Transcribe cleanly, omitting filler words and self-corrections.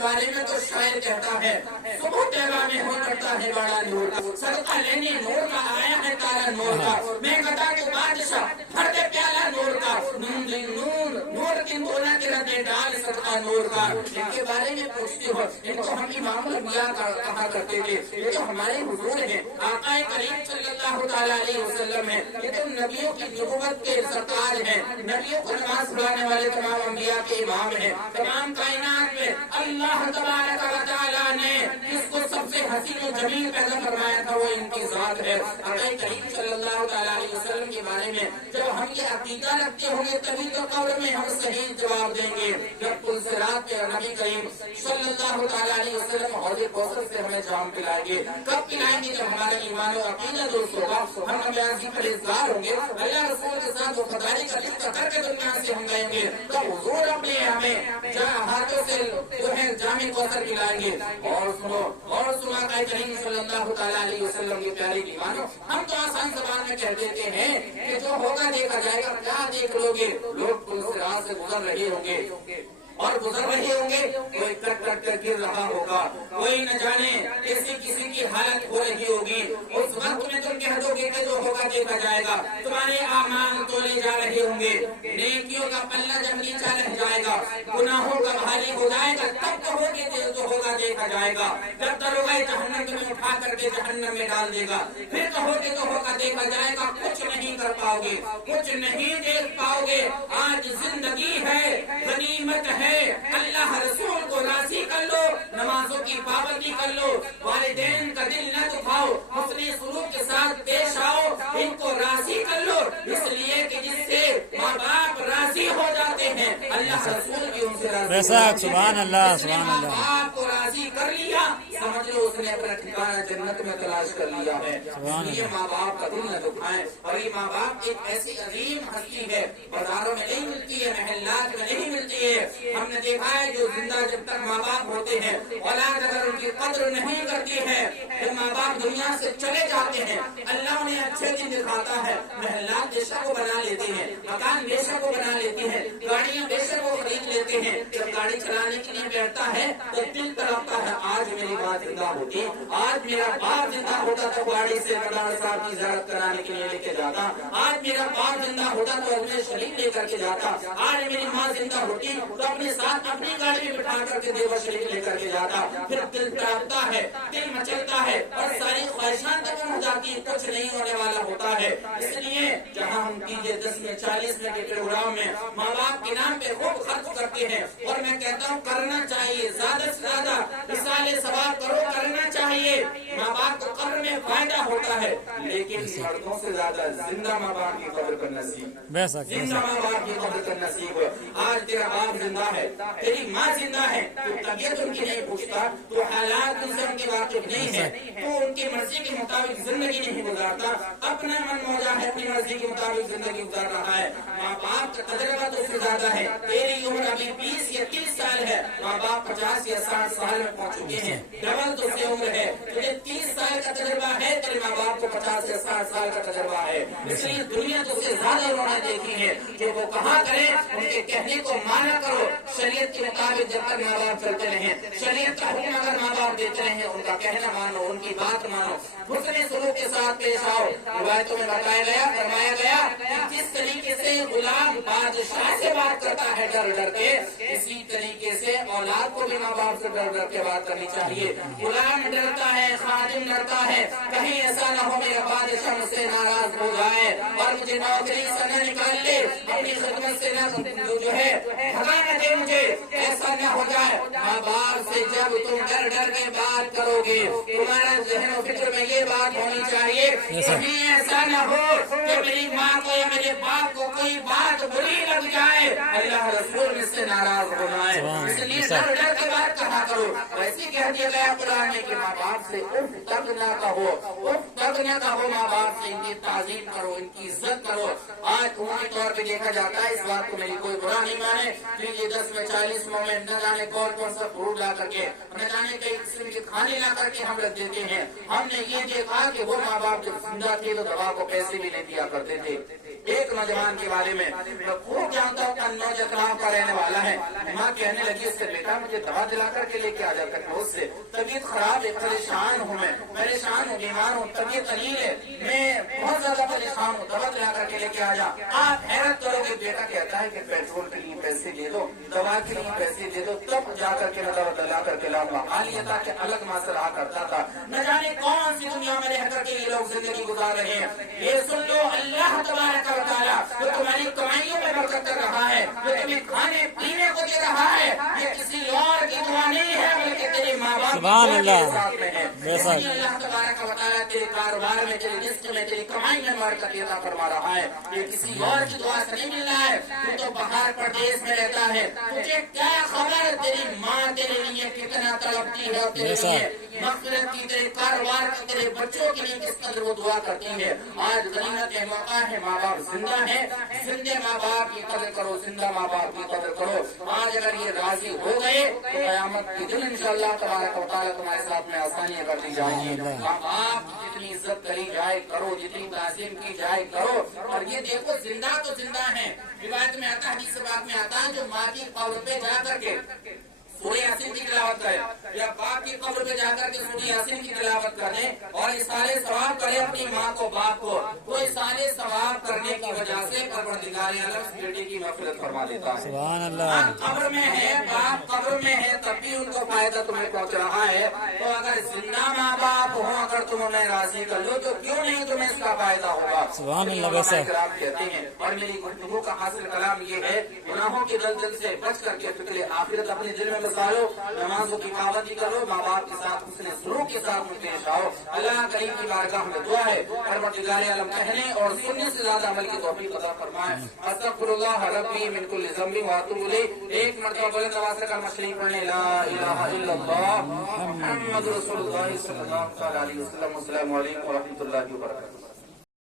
بارے میں تو شاعر کہتا ہے صبح ٹیلا میں ہو کرتا ہے بڑا نور کا، صدقہ لینے نور کا آیا ہے تارا نور کا، میں گدا کے بادشاہ بھر دے پیالہ نور کا، نور کی دونا کے ردے ڈال صدقہ نور کا۔ ان کے بارے میں پوچھتے ہو، ان کو ہم امام الانبیاء کہا کرتے تھے، یہ تو ہمارے حضور ہیں، آقا کریم صلی اللہ تعالیٰ علیہ وسلم ہیں، یہ تو نبیوں کی نبوت کے سرتاج ہیں، نبیوں کو نماز پڑھانے والے تمام انبیاء کے امام ہیں۔ تمام کائنات میں اللہ تبارک و تعالیٰ نے جس کو سب سے حسین و جمیل پیدا فرمایا تھا وہ ان کی ذات ہے۔ آقا کریم صلی اللہ تعالیٰ علیہ وسلم کے بارے میں جب ہم یہ عقیدہ رکھتے ہوں گے تبھی تو قبر میں ہم صحیح جواب دیں گے۔ جب پل صراط پہ نبی کریم صلی اللہ تعالیٰ علیہ وسلم حوض کوثر سے ہمیں جام پلائیں گے، کب پلائیں گے؟ جب ہمارا ایمان و عقیدہ درست ہوگا، ہم نمازی پرہیزگار ہوں گے، اللہ رسول کے ساتھ وفاداری کا رشتہ کر کے دنیا سے ہم گئیں گے، تب حضور اپنے ہمیں ہاتھوں سے جو ہے جام کوثر پلائیں گے۔ اور سنو آقا کریم صلی اللہ تعالیٰ علیہ وسلم کی پیاری کی مانو، ہم تو آسان زبان میں کہہ دیتے ہیں کہ جو ہوگا دیکھا جائے گا، کیا دیکھ لو گے؟ لوگ پل صراط سے گزر رہے ہوں گے اور گزر رہے ہوں گے، کوئی کٹ کٹ کر گر رہا ہوگا، کوئی نہ جانے کسی کی حالت ہو رہی ہوگی، اس وقت میں تم کہہ دو گے کہ جو ہوگا دیکھا جائے گا، تمہارے اعمال تولے جا رہے ہوں گے، نیکیوں کا پلہ جب نیچا رہ جائے گا، گناہوں کا بھاری ہو جائے گا، تب کہو گے کہ جو ہوگا دیکھا جائے گا، جب دروغہ جہنم تمہیں اٹھا کر کے جہنم میں ڈال دے گا، پھر کہو گے جو ہوگا دیکھا جائے گا، کچھ نہیں کر پاؤ گے، کچھ نہیں دیکھ پاؤ گے۔ آج زندگی ہے، غنیمت ہے، اللہ رسول کو راضی کر لو، نمازوں کی پابندی کر لو، والدین کا دل نہ دکھاؤ، حسن سلوک کے ساتھ پیش آؤ، ان کو راضی کر لو، اس لیے کہ جس سے ماں باپ راضی ہو جاتے ہیں اللہ رسول بھی ان سے راضی سبحان اللہ، سبحان ماں اللہ۔ باپ کو راضی کر لیا، سمجھ لو اس نے اپنا ٹھکانہ جنت میں تلاش کر لیا ہے۔ اس لیے ماں باپ کا دل نہ دکھائیں، اور یہ ماں باپ ایک ایسی عظیم ہستی ہے، بازاروں میں نہیں ملتی ہے، محلات میں نہیں ملتی ہے۔ ہم نے دیکھا ہے جو زندہ جب تک ماں باپ ہوتے ہیں، اولاد اگر ان کی قدر نہیں کرتی ہے، جب ماں باپ دنیا سے چلے جاتے ہیں، اللہ انہیں اچھے دن دکھاتا ہے، محلات بے شک وہ بنا لیتے ہیں، مکان بے شک وہ بنا لیتے ہیں، گاڑیاں بے شک وہ خرید لیتے ہیں، جب گاڑی چلانے کے لیے بیٹھتا ہے تو دل تڑپتا ہے، آج میری ماں زندہ ہوتی، آج میرا باپ زندہ ہوتا تو گاڑی سے مدار صاحب کی زیارت کرانے کے لیے لے کے جاتا، آج میرا باپ زندہ ہوتا تو اپنے شریف لے کر کے جاتا، آج میری ماں زندہ ہوتی تو اپنے ساتھ اپنی گاڑی میں بٹھا کر کے دیور شریف لے کر کے جاتا۔ پھر دل تڑپتا ہے، دل مچلتا ہے، اور ساری خواہشات تمام ہو جاتی ہیں، کچھ نہیں ہونے والا ہوتا ہے۔ اس لیے جہاں ہم کیجیے 10 میں 40 میں کے پروگرام میں ماں باپ کے نام پہ خوب خرچ کرتے ہیں، اور میں کہتا ہوں کرنا چاہیے، زیادہ سے زیادہ مثال ثواب کرو، کرنا چاہیے، ماں باپ کو قبر میں فائدہ ہوتا ہے، لیکن مردوں سے زیادہ زندہ ماں باپ کی قدر کرنا سیکھ، زندہ ماں باپ کی قدر کرنا سیکھ۔ آج تیرا باپ زندہ ہے، تیری ماں زندہ ہے، تو طبیعت ان کی نہیں پوچھتا، تو حالات ان سے ان کے واقف نہیں ہے، تو ان کی مرضی کے مطابق زندگی نہیں گزارتا، اپنا من موجہ ہے، اپنی مرضی کے مطابق زندگی گزار رہا ہے۔ ماں باپ کا تجربہ تو اس سے زیادہ ہے، تیری عمر ابھی 20 یا 30 سال ہے، ماں باپ 50 یا 60 سال میں پہنچ چکے ہیں، ڈبل تو سے عمر ہے، تجھے 30 سال کا تجربہ ہے، تیرے ماں باپ کو 50 یا 60 سال کا تجربہ ہے، اس لیے دنیا تو سے زیادہ انہوں نے دیکھی ہے، جو وہ کہا کرے ان کے کہنے کو مانا کرو، شریعت کے مطابق جب تک ماں باپ چلتے رہیں، شریعت کا حکم اگر ماں باپ دیتے رہیں، ان کا کہنا مانو، ان کی بات مانو، حسن سلوک کے ساتھ پیش آؤ۔ روایتوں میں بتایا گیا، فرمایا گیا کہ جس طریقے سے غلام بادشاہ سے بات کرتا ہے ڈر ڈر کے، اسی طریقے سے اولاد کو بھی ماں باپ سے ڈر ڈر کے بات کرنی چاہیے۔ غلام ڈرتا ہے، خادم ڈرتا ہے، کہیں ایسا نہ ہو میرا بادشاہ مجھ سے ناراض ہو جائے اور مجھے نوکری سے نہ نکال لے، اپنی خدمت سے نہ جو ہے بھگا نہ دے، مجھے ایسا نہ ہو جائے۔ ماں باپ سے جب تم ڈر ڈر کے بات کرو گے، تمہارا ذہن و فکر میں یہ بات ہونی چاہیے، کہیں ایسا نہ ہو کہ میری ماں کو یا میرے باپ کو کوئی بات بری لگ جائے، اللہ رسول مجھ سے ناراض ہو جائے، اس لیے ڈر ڈر کے بات کہا کرو۔ ویسے کہہ دیا گیا قرآن میں کہ ماں باپ سے اف تک نہ کہو، اف تک نہ کہو، ماں باپ سے ان کی تعظیم کرو، ان کی عزت کرو۔ آج عمومی طور پہ دیکھا جاتا ہے، اس بات کو میری کوئی برا نہیں مانے، کہ یہ 10 میں 40 میں نہ جانے کون کون سا فروٹ لا کر کے، نہ جانے کئی قسم کے کھانے لا کر کے ہم رکھ دیتے ہیں۔ ہم نے یہ دیکھا کہ وہ ماں باپ جب زندہ تھے تو دوا کو پیسے بھی نہیں دیا کرتے تھے، ایک نوجوان کے بارے میں میں خوب جانتا ہوں کہ نوجوان کا رہنے والا ہے. ماں کہنے لگی اس سے بیٹا مجھے دوا دلا کر کے لے کے آ جا کر اس سے طبیعت خراب ہے, پریشان ہوں, میں پریشان ہوں, بیمار ہوں, طبیعت نہیں ہے, میں بہت زیادہ پریشان ہوں, دوا دلا کر کے لے کے آ جا. آپ حیرت کرو کہ بیٹا کہتا ہے کہ پیٹرول کے لیے پیسے دے دو, دوا کے لیے پیسے دے دو, تب جا کر کے میں دوا دلا کر کے لاؤں گا. حال یہ تھا کہ الگ ماں سے رہا کرتا تھا. نہ جانے کون سی دنیا میں رہ کر کے یہ لوگ زندگی گزار رہے ہیں. یہ سن لو, اللہ تبارک و تعالیٰ جو تمہاری کمائیوں میں برکت کر رہا ہے, جو تمہیں کھانے پینے کو دے رہا ہے, یہ کسی اور کی دعا نہیں ہے بلکہ تیرے ماں باپ کے ساتھ میں ہے. اللہ تبارک و تعالیٰ تیرے کاروبار میں, تیرے رزق میں, تیری کمائی میں برکت عطا فرما رہا ہے. یہ کسی اور کی دعا سے نہیں مل رہا ہے. تو تو باہر پردیش میں رہتا ہے, تجھے کیا خبر تیری ماں تیرے لیے کتنا تڑپتی ہے, تیرے لیے مغفرت کی, تیرے کاروبار کی, تیرے بچوں کے لیے کس قدر وہ دعا کرتی ہے. آج غنیمت موقع ہے, ماں باپ زندہ ہے, زندے ماں باپ کی قدر کرو, زندہ ماں باپ کی قدر کرو. آج اگر یہ راضی ہو گئے تو قیامت کے دن انشاءاللہ تبارک و تعالیٰ تمہارے ساتھ میں آسانیاں کر دی جائیں گی. ماں باپ کی جتنی عزت کری جائے کرو, جتنی تعظیم کی جائے کرو. اور یہ دیکھو زندہ تو زندہ ہے, روایت میں آتا ہے, حدیث بات میں آتا ہے, جو ماں کی قبر پہ جا کر کے سورہ یاسین کی تلاوت کرے یا باپ کی قبر پہ جا کر کے سورہ یاسین کی تلاوت کرے اور اس سارے ثواب کرے اپنی ماں کو, باپ کو, تو اس سارے ثواب کرنے کی وجہ سے پروردگار عالم اس بیٹے کی مغفرت فرما دیتا ہے. سبحان اللہ. قبر میں ہے, باپ قبر میں ہے, تب بھی ان کو فائدہ تمہیں پہنچ رہا ہے. تو اگر زندہ ماں باپ ہو, اگر تم انہیں راضی کر لو تو کیوں نہیں تمہیں اس کا فائدہ ہوگا. سبحان اللہ. کرام کہتے ہیں, اور میری گفتگو کا حاصل کلام یہ ہے, گناہوں کے دلدل سے بچ کر کے فکر آخرت اپنے دل میں بسا لو, نمازوں کی پابندی کرو, ماں باپ کے ساتھ حسن سلوک کے ساتھ پیش آؤ. اللہ کریم کی بارگاہ میں دعا ہے پروردگار عالم کہنے اور سننے سے زیادہ عمل کی توفیق عطا فرمائے. استغفر اللہ ربی من کل ذنب واتوب الیہ. ایک مرتبہ بلند آواز سے کلمہ شریف پڑھنے, لا الہ الا اللہ محمد رسول اللہ صلی اللہ علیہ وسلم. السلام علیکم ورحمۃ اللہ وبرکاتہ.